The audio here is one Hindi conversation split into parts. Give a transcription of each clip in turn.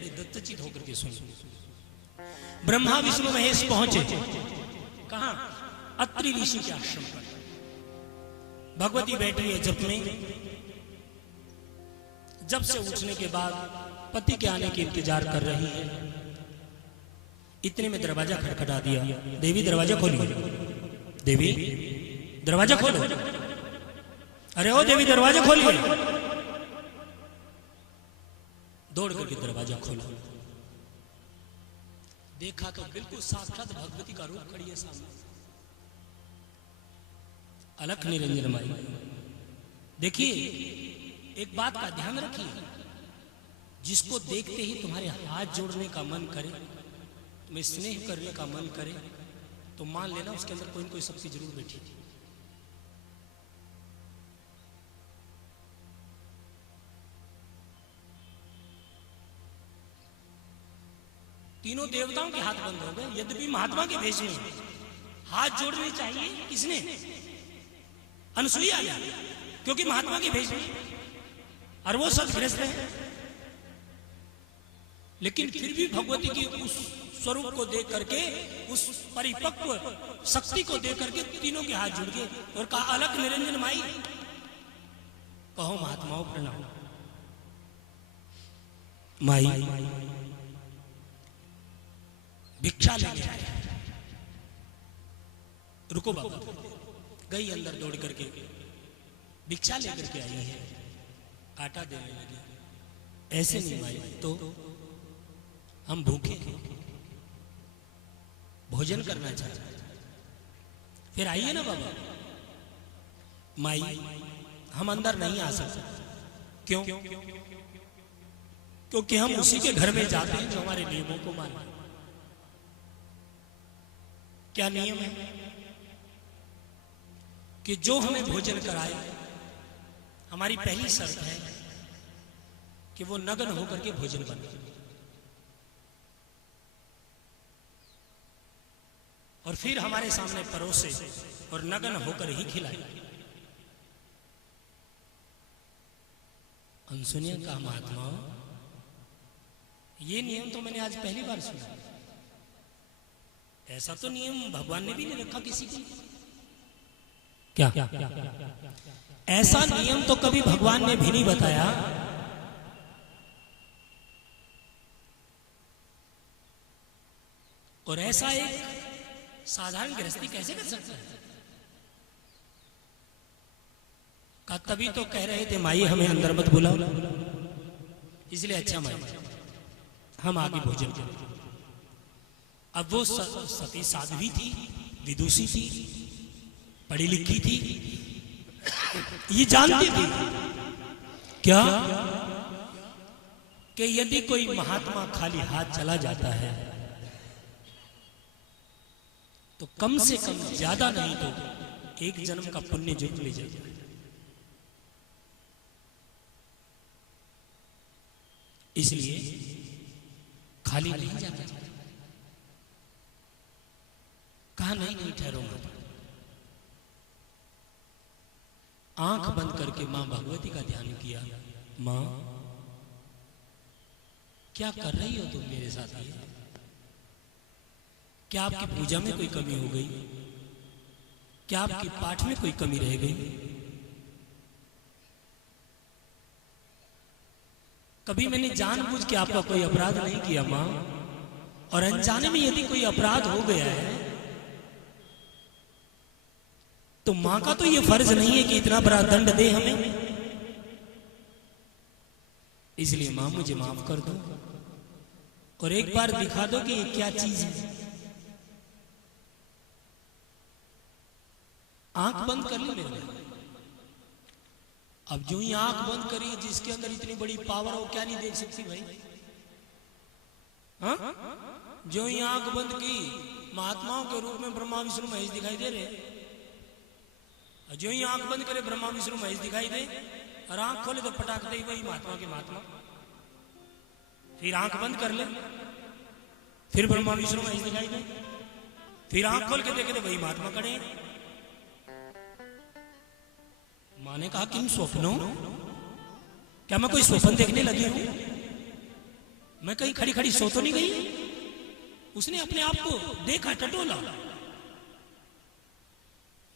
बड़े दत्तचित होकर के सुन। ब्रह्मा विष्णु महेश पहुंचे कहां? अत्रि ऋषि के आश्रम पर। भगवती बैठी है जप में। जब से उठने के बाद पति के आने के इंतजार कर रही है। इतने में दरवाजा खटखटा दिया। देवी दरवाजा खोलिए, देवी दरवाजा खोलो। अरे ओ देवी दरवाजा खोलिए। दौड़ करके दरवाजा खोला। देखा तो बिल्कुल साक्षात भगवती का रूप खड़ी है सामने। अलख निरंजन माई। देखिए एक बात का ध्यान रखिए, जिसको देखते ही तुम्हारे हाथ जोड़ने का मन करे, तुम्हें स्नेह करने का मन करे, तो मान लेना उसके अंदर कोई न कोई शक्ति जरूर बैठी थी। तीनों देवताओं के हाथ बंद हो गए। यद्यपि महात्मा के भेष में हाथ जोड़ने चाहिए किसने? अनसुईया ने, क्योंकि महात्मा के भेष में और वो सब गृहस्थ हैं। लेकिन फिर भी भगवती की उस स्वरूप को देख करके, उस परिपक्व शक्ति को देख करके तीनों के हाथ जुड़ गए और कहा अलख निरंजन माई, कहो महात्माओं प्रणाम। माई भिक्षा लेने आए। रुको बाबा। गई अंदर दौड़ करके भिक्षा लेकर के आई है। आटा देने लगी। ऐसे नहीं माई, तो हम भूखे भोजन करना चाहते। फिर आइए ना बाबा। माई हम अंदर नहीं आ सकते। क्यों? क्योंकि हम उसी के घर में जाते हैं जो हमारे नियमों को माने। क्या नियम है? कि जो हमें भोजन कराए, हमारी पहली शर्त है कि वो नग्न होकर के भोजन बने। और फिर हमारे सामने परोसे और नग्न होकर ही खिलाए। अनसुनिया का महात्मा, ये नियम तो मैंने आज पहली बार सुना। ऐसा तो नियम भगवान ने भी नहीं रखा किसी को। क्या ऐसा नियम तो कभी भगवान ने भी नहीं बताया। और ऐसा एक साधारण गृहस्थी कैसे कर सकता है? का तभी तो कह रहे थे माई हमें अंदर मत बुलाओ, इसलिए अच्छा माई हम आगे भोजन करें। अब वो सती साध्वी थी, विदुषी थी, पढ़ी लिखी थी, ये जानती थी क्या कि यदि कोई महात्मा खाली हाथ चला जाता है तो कम से कम ज्यादा नहीं तो एक जन्म का पुण्य जरूर ले जाएगा। इसलिए खाली नहीं जाता। कहा नहीं ठहरो माता। आंख बंद करके मां भगवती का ध्यान किया। मां क्या कर रही हो तुम मेरे साथ? क्या आपकी पूजा में कोई कमी हो गई? क्या आपके पाठ में कोई कमी रह गई? कभी मैंने जानबूझ के आपका कोई अपराध नहीं किया मां, और अनजाने में यदि कोई अपराध हो गया है तो मां का तो ये फर्ज नहीं है कि इतना बड़ा दंड दे हमें। इसलिए मां मुझे माफ कर दो और एक बार दिखा दो कि ये क्या चीज है। आंख बंद कर ली मेरे। अब जो ही आंख बंद करी, जिसके अंदर इतनी बड़ी पावर हो क्या नहीं देख सकती भाई? हाँ? जो ही आंख बंद की, महात्माओं के रूप में ब्रह्मा विष्णु महेश दिखाई दे रहे। जो ही आंख बंद करे ब्रह्मा विष्णु महेश दिखाई दे, और आंख खोले तो पटाख दे वही महात्मा के महात्मा। फिर आंख बंद कर ले, फिर ब्रह्मा विष्णु महेश दिखाई दे, फिर आंख खोल के देखे तो वही महात्मा खड़े। मां ने कहा किन स्वप्नों? क्या मैं कोई स्वप्न देखने लगी हूं? मैं कहीं खड़ी खड़ी सो तो नहीं गई? उसने अपने आप को देखा, टटोला,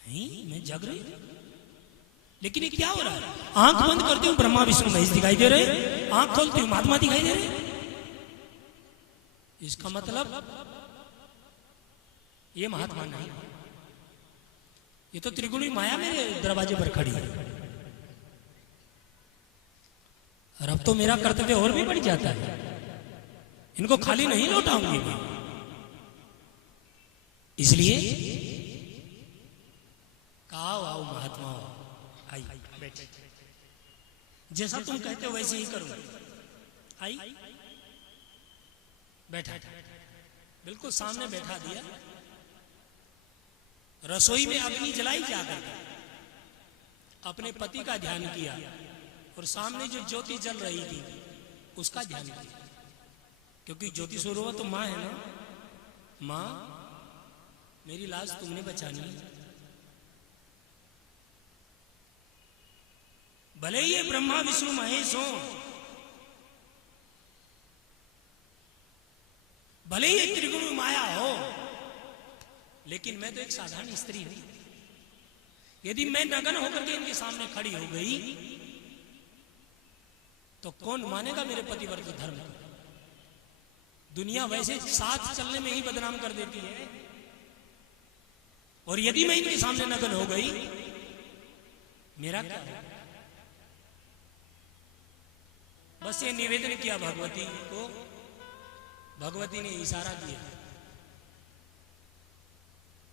नहीं मैं जग रही। लेकिन ये क्या हो रहा है? आंख बंद करती हूं ब्रह्मा विष्णु महेश दिखाई दे रहे, आंख खोलती हूं महात्मा दिखाई दे रहे। इसका मतलब ये महात्मा नहीं, ये तो त्रिगुणी माया मेरे दरवाजे पर खड़ी है। और अब तो मेरा कर्तव्य और भी बढ़ जाता है, इनको खाली नहीं लौटाऊंगी मैं। इसलिए आओ आओ महात्मा, आई बैठे, जैसा तुम कहते हो वैसे ही करूंगा। आई बैठा, बिल्कुल सामने बैठा दिया। रसोई में अग्नि जलाई जाकर अपने पति का ध्यान किया और सामने जो ज्योति जल रही थी उसका ध्यान किया, क्योंकि ज्योति स्वरूप तो माँ है ना। माँ, मेरी लाज तुमने बचानी है। भले ये ब्रह्मा विष्णु महेश हो, भले ये त्रिगुण माया हो, लेकिन मैं तो एक साधारण स्त्री हूं। यदि मैं नग्न होकर के इनके सामने खड़ी हो गई तो कौन मानेगा मेरे पतिव्रत धर्म को? दुनिया वैसे साथ चलने में ही बदनाम कर देती है, और यदि मैं इनके सामने नग्न हो गई, मेरा क्या? बस ये निवेदन किया भगवती को, भगवती ने इशारा किया,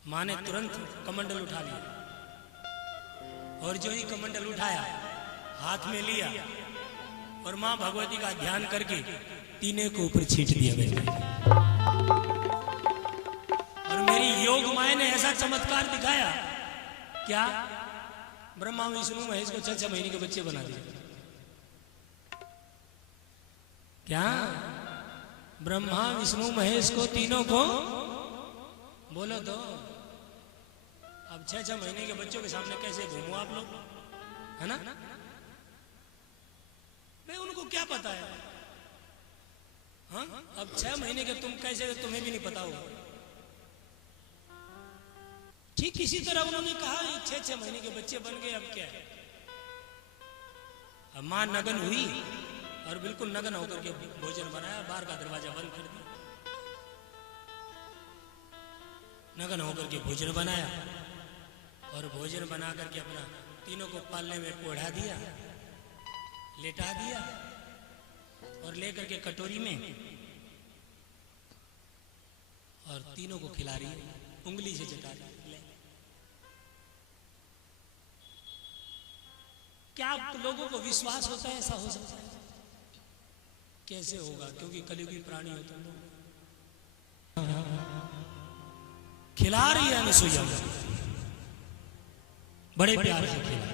मां ने तुरंत कमंडल उठा लिया, और जो ही कमंडल उठाया हाथ में लिया और मां भगवती का ध्यान करके तीने को ऊपर छींट दिया गया। और मेरी योग माया ने ऐसा चमत्कार दिखाया, क्या ब्रह्मा विष्णु महेश को 6 महीने के बच्चे बना दिए। क्या ब्रह्मा विष्णु महेश को, तीनों को, बोलो तो अब 6 महीने के बच्चों के सामने कैसे घूमो आप लोग, है ना? भाई उनको क्या पता है? हाँ, अब 6 महीने के तुम कैसे, तुम्हें भी नहीं पता होगा। ठीक इसी तरह उन्होंने कहा 6 महीने के बच्चे बन गए, अब क्या है? अब मां नग्न हुई और बिल्कुल नग्न होकर के भोजन बनाया, बाहर का दरवाजा बंद कर दिया, नग्न होकर के भोजन बनाया, और भोजन बना करके अपना तीनों को पालने में ओढ़ा दिया, लेटा दिया, और लेकर के कटोरी में और तीनों को खिला रही है, उंगली से चटा रही है। क्या लोगों को विश्वास होता है ऐसा हो सकता है? कैसे होगा? क्योंकि कलियुगी प्राणी हो तुम लोग। खिला रही है अनसुईया, बड़े प्यार से खिला।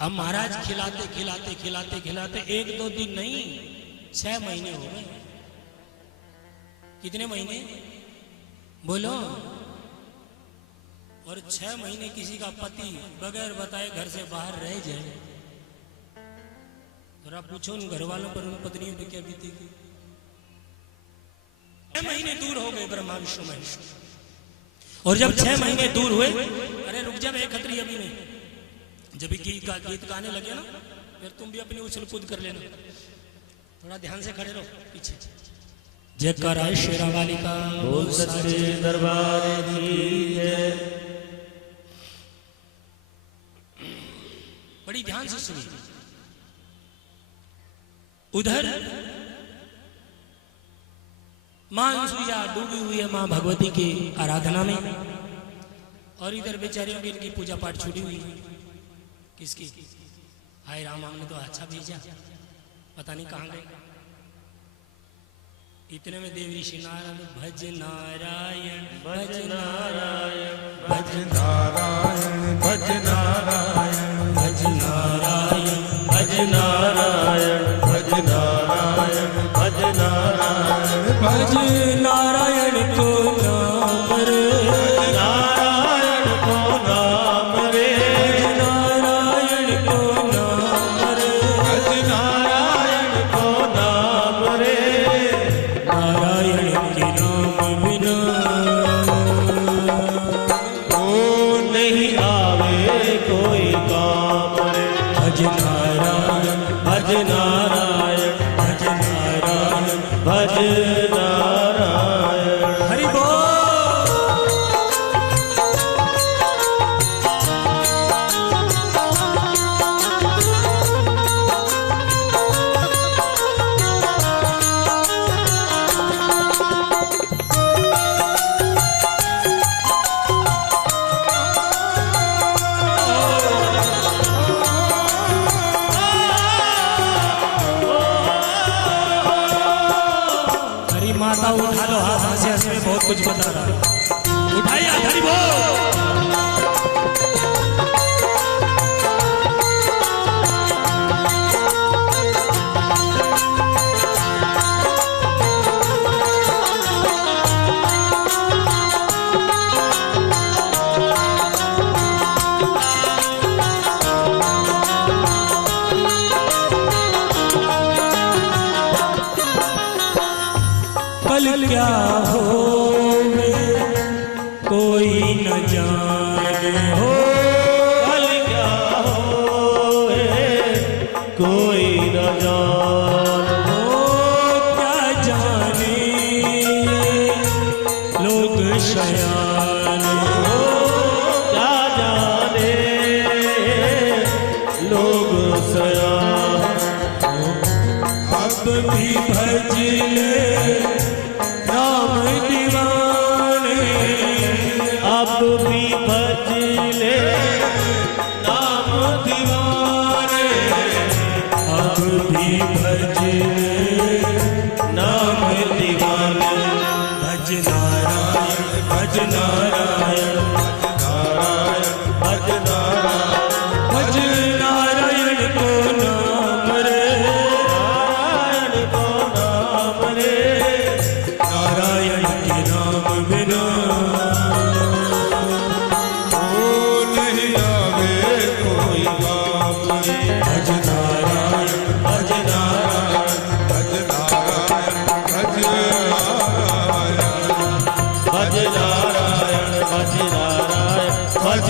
अब महाराज खिलाते खिलाते खिलाते खिलाते 1-2 दिन नहीं, 6 महीने हो गए। कितने महीने बोलो? और 6 महीने किसी का पति बगैर बताए घर से बाहर रह जाए, जरा पूछो उन घर वालों पर, उन पत्नियों पर क्या बीतेगी। 6 महीने दूर हो गए ब्रह्मा विष्णु महेश, और जब 6 महीने दूर हुए, अरे रुक जा एक खतरी, अभी नहीं, जब गीत गाने लगे ना, फिर तुम भी अपनी उछल कूद कर लेना। थोड़ा ध्यान से खड़े रहो पीछे। जयकारा शेरा वाली का, बोल सच्चे दरबार की जय। बड़ी ध्यान से सुनिए। उधर मां अनसुईया डूबी हुई है मां भगवती की आराधना में, और इधर बेचारियों की इनकी पूजा पाठ छूटी हुई है। किसकी? हाय राम, हमने तो अच्छा भेजा, पता नहीं कहां गए। इतने में देव ऋषि नारायण, भज नारायण भज नारायण भज नारायण भज नारायण भज नारायण भज नारायण भज नारायण भज नारायण भज नारायण को नाम रे, नारायण को नाम रे, नारायण को नाम रे, भज नारायण भज नारायण भज नारायण भज नारायण। हरि बोल। माता उठा लो हाथ, हंसे हंसे में बहुत कुछ बता रहा। उठाइए हरि बोल। कल क्या होवे कोई न जाने हो, कल क्या होवे कोई न जाने हो। क्या जाने लोग शयान हो, क्या जाने लोग सयान। अब भी भज ले राम दीवाने, अब भी भज ले नाम दीवाने, अब भी भज ले नाम दीवाने। भज नारायण भज नारायण भज नारायण भज नारायण को नाम रे, नारायण को नाम रे, नारायण के नाम बिना नहीं आवे कोई काम रे। भज नारायण भज नारायण भज नारायण भज नारायण भज नारायण भज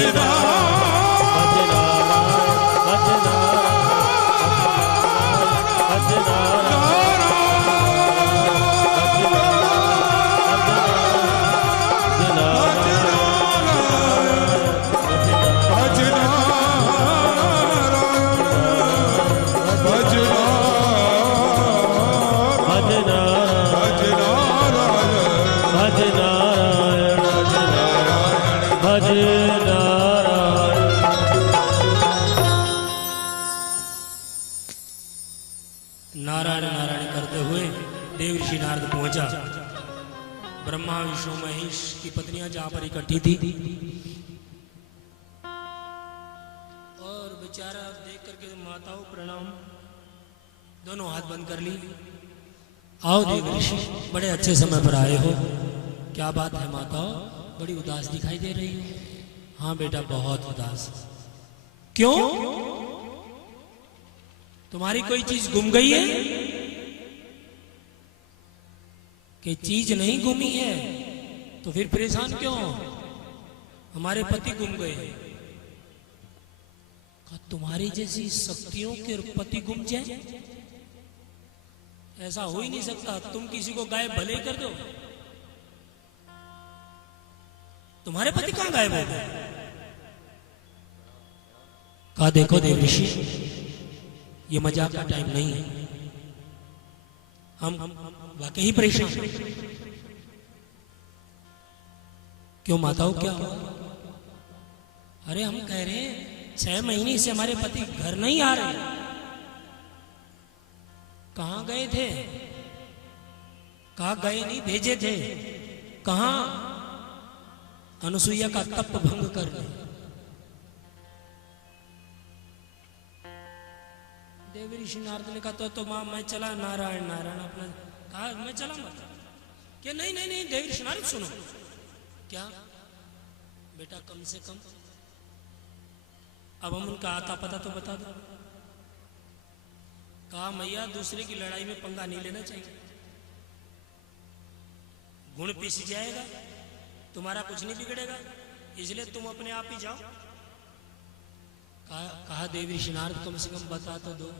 नारायण भज नारायण नारायण करते हुए देव ऋषि नारद पहुंचा। ब्रह्मा विष्णु महेश की पत्नियां जहां पर इकट्ठी थी और बेचारा देख करके माताओं प्रणाम, दोनों हाथ बंद कर ली। आओ देव ऋषि, बड़े अच्छे समय पर आए हो। क्या बात है माताओं, बड़ी उदास दिखाई दे रही हो। हाँ बेटा, बहुत उदास। क्यों? तुम्हारी कोई चीज गुम गई है? कि चीज नहीं गुमी है तो फिर परेशान क्यों हो? हमारे पति गुम गए। तुम्हारी जैसी शक्तियों के पति गुम जाए, ऐसा हो ही नहीं सकता। तुम किसी को गायब भले ही कर दो, तुम्हारे पति कहां गायब हो गए? कहा देखो देव ऋषि, ये मजाक का टाइम नहीं है, हम वाकई ही परेशान। क्यों माताओं, क्या हुआ? अरे हम कह रहे हैं 6 महीने से हमारे पति घर नहीं आ रहे। कहां गए थे? कहा गए नहीं, भेजे थे। कहां? अनुसुईया का तप भंग करने। देव ऋषि नारद ने कहा तो मां मैं चला, नारायण नारायण अपना। कहा मैं चला मत। क्या? नहीं नहीं नहीं देव ऋषि नारद सुनो। क्या बेटा, कम से कम अब हम उनका आता पता तो बता दो। कहा मैया, दूसरे की लड़ाई में पंगा नहीं लेना चाहिए, गुण पीस जाएगा, तुम्हारा कुछ नहीं बिगड़ेगा, इसलिए तुम अपने आप ही जाओ। कहा देव ऋषि नारद कम से कम बता तो दो।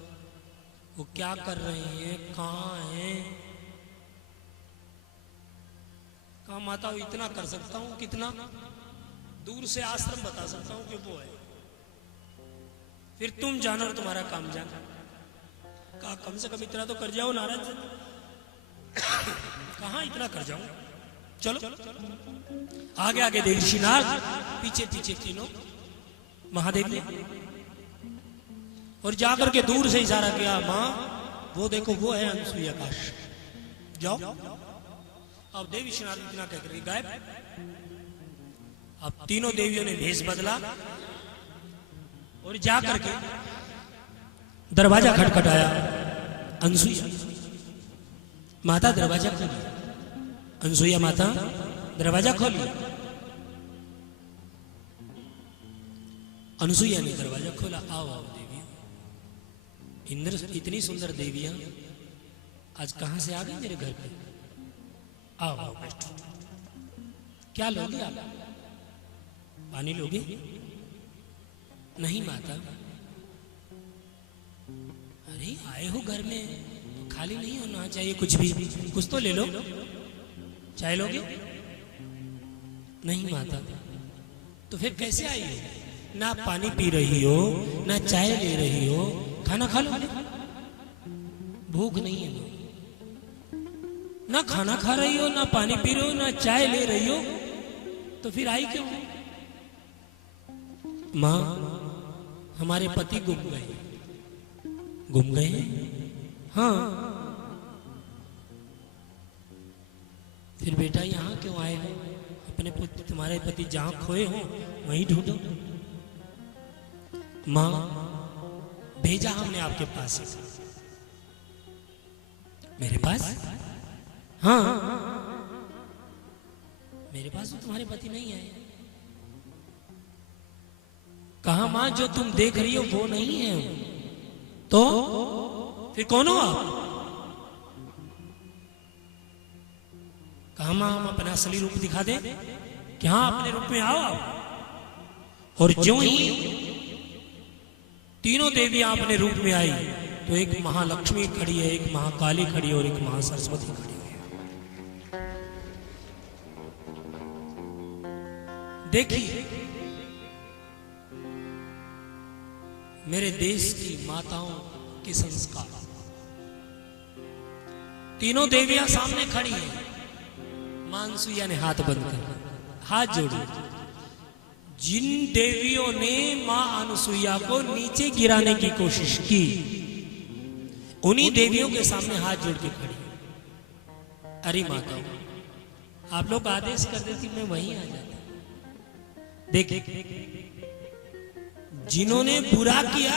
वो क्या कर रहे हैं, कहाँ हैं? कहा माता इतना कर सकता हूं, कितना दूर से आश्रम बता सकता हूं कि वो है, फिर तुम जानो और तुम्हारा काम जाना। कहा कम से कम इतना तो कर जाओ नारायण जी। कहां इतना कर जाऊं, चलो आगे आगे देवी ऋषिनाथ, पीछे पीछे तीनों महादेवी। और जाकर के दूर से इशारा किया, मां वो देखो वो है अनसुईया काश, जाओ। अब देवी ऋषिनाथ इतना कहकर गायब। अब तीनों देवियों ने भेष बदला और जाकर के दरवाजा खटखटाया। अनसुईया माता दरवाजा खोलिए, अनसुईया माता दरवाजा खोलिए। अनसुईया ने दरवाजा खोला। आओ आओ देवियां, इंद्र इतनी सुंदर देवियां आज कहां से आ गई मेरे घर पे? आओ आओ बैठो। क्या लोगे आप? पानी लोगे? नहीं माता। अरे आए हो घर में तो खाली नहीं होना चाहिए, कुछ भी कुछ तो ले लो। चाय लोगे? नहीं माता। तो फिर कैसे आई हो? ना पानी पी रही हो, ना चाय ले रही हो, खाना खा लो। भूख नहीं है ना, खाना खा रही हो, ना पानी पी रही हो, ना चाय ले रही हो, तो फिर आई क्यों? मां हमारे पति गुम गए। गुम गए? हाँ। फिर बेटा यहां क्यों आए हो? अपने पुत्र तुम्हारे पति जहां खोए हो वहीं ढूंढो। मां भेजा हमने आपके पास। मेरे पास? हाँ मेरे पास तो तुम्हारे पति नहीं है। कहा मां जो तुम देख रही हो वो नहीं है। तो फिर कौन हो आप? कहा मां हम अपना असली रूप दिखा दे कि हाँ अपने रूप में आओ आप। और जो ही तीनों देवियां अपने रूप में आई तो एक महालक्ष्मी खड़ी है, एक महाकाली खड़ी है और एक महासरस्वती खड़ी है। देखिए मेरे देश की माताओं के संस्कार। तीनों देवियां सामने खड़ी हैं। मां अनसुईया ने हाथ बंद कर हाथ जोड़े। जिन देवियों ने मां अनसुईया को नीचे गिराने की कोशिश की, उन्हीं देवियों के सामने हाथ जोड़ के खड़ी। अरे माता आप लोग आदेश कर देती मैं वहीं आ जाता। देखिए जिन्होंने बुरा किया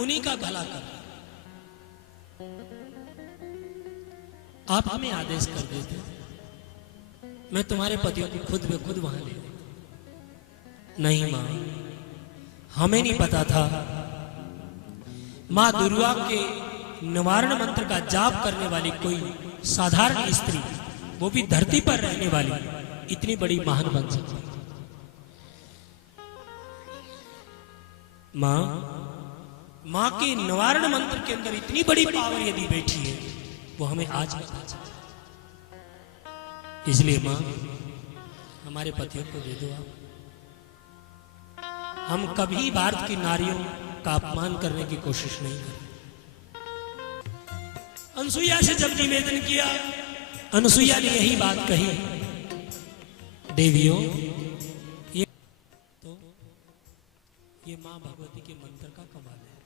उन्हीं का भला कर। आप हमें आदेश कर देते, मैं तुम्हारे पतियों को खुद ब खुद वहां ले। नहीं मां हमें नहीं पता था मां दुर्गा के निवारण मंत्र का जाप करने वाली कोई साधारण स्त्री, वो भी धरती पर रहने वाली, इतनी बड़ी महान बन सकती। मां के निवारण मंत्र के अंदर इतनी बड़ी पावर यदि बैठी है वो हमें आज पता चला। इसलिए मां हमारे पतियों को दे दो आप। हम कभी भारत की नारियों का अपमान करने की कोशिश नहीं करें। अनसुईया से जब निवेदन किया, अनसुईया ने यही बात कही, देवियों ये मां भगवती के मंत्र का कमाल है।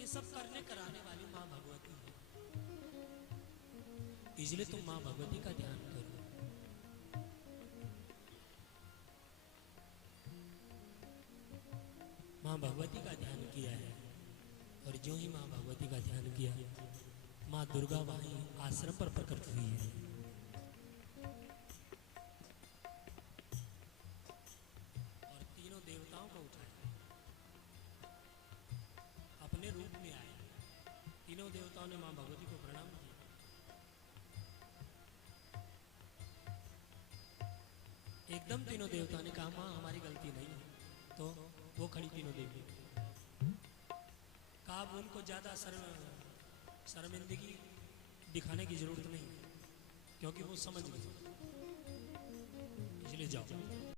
ये सब करने कराने वाली मां भगवती है, इसलिए तुम मां भगवती का ध्यान करो। मां भगवती का ध्यान किया है और जो ही मां भगवती का ध्यान किया, मां दुर्गा वहीं आश्रम पर प्रकट हुई है। तीनों देवताओं ने मां भगवती को प्रणाम किया। एकदम तीनों देवताओं ने कहा मां हमारी गलती नहीं है। तो आपको ज़्यादा शर्मिंदगी दिखाने की जरूरत नहीं, क्योंकि वो समझ गए, इसलिए जाओ।